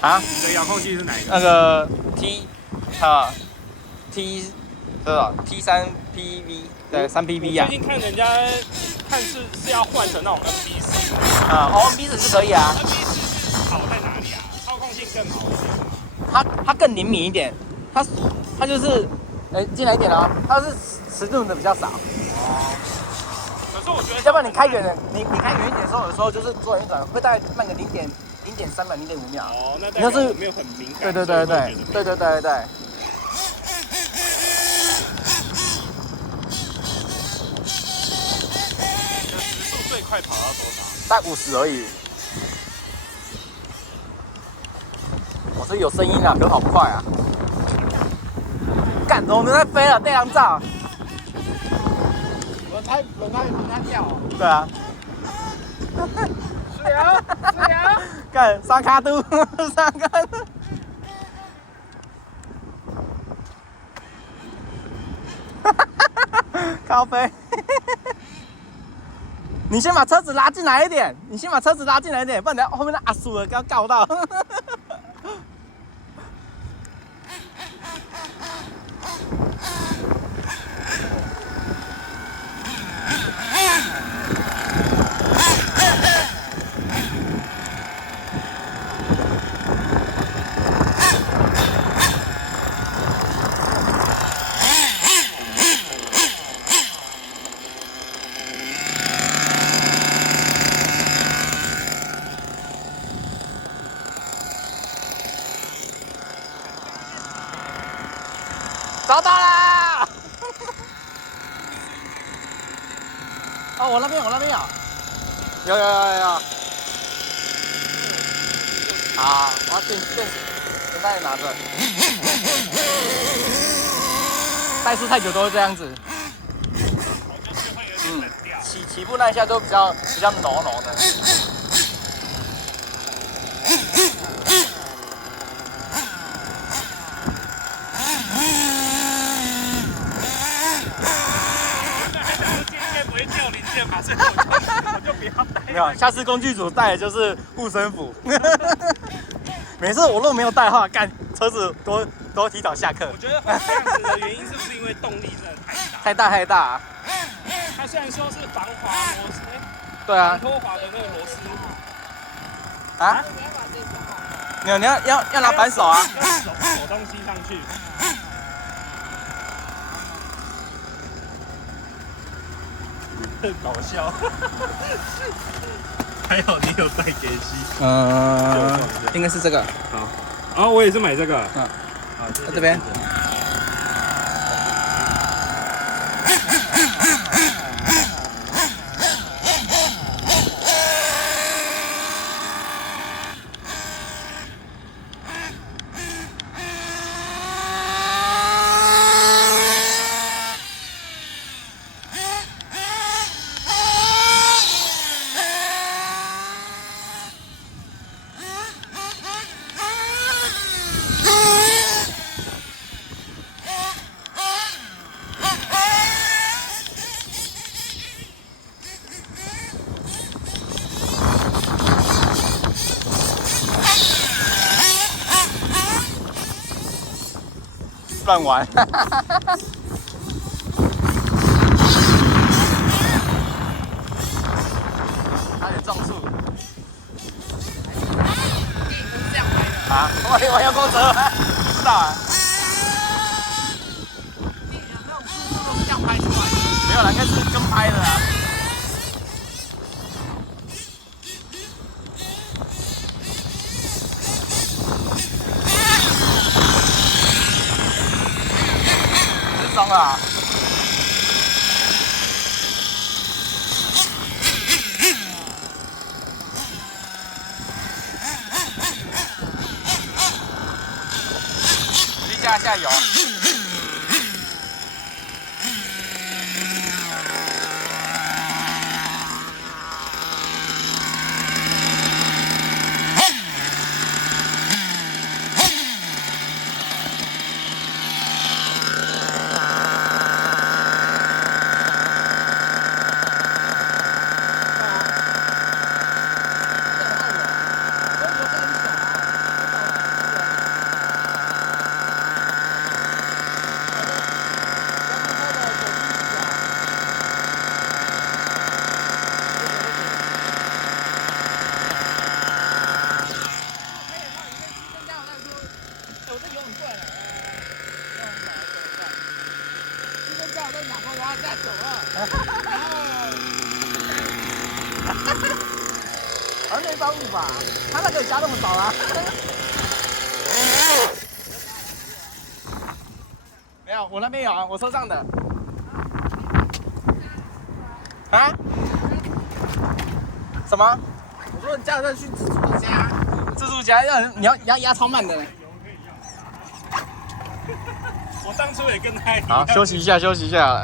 啊？你的遥控器是哪一个？那个 T 3PV 对3PV 呀。最近看人家看是要换成那种 NB4。NB4是可以啊。NB4是好在哪里啊？操控性更好一点吗？它更灵敏一点，它就是，进来一点啊，它是迟钝的比较少。可是我觉得，要不然你开远了，你开远一点的时候，有时候就是左转会大概慢个0.3秒、0.5秒。哦，那代表我没有很敏感。对。时速最快跑到多少？大概50而已。我这有声音啊，可是跑不快啊。干，龙在飞了，对狼照。轮胎掉哦。对啊。是啊。干三卡都。咖啡。你先把车子拉进来一点，不然等下后面的阿叔了，刚告到。找到啦！哦，我那边有。有。好，我要电袋拿着。怠速太久都会这样子。起步那一下都比较挠的。我就不要带。没有，下次工具组带的就是护身符。每次我如果没有带的话，干车子都提早下课。我觉得会这样子的原因是不是因为动力真的太大？太大。它虽然说是防滑螺丝，对啊，防脱滑的那个螺丝。啊？你要拿扳手啊？要手东西上去。很搞笑。还好你有带给息。应该是这个。好，然后我也是买这个。好，在这边。乱玩。差点撞树。啊！我要公车，不知道啊。没有啦，应该是跟拍的啊。装啊！离家下油。335吧？他那个加那么少啊？没有，我那边有啊，我车上的。啊？什么？我说你叫他去自助家，自助加你要压超慢的嘞。我当初也跟他一样。好，休息一下，休息一下。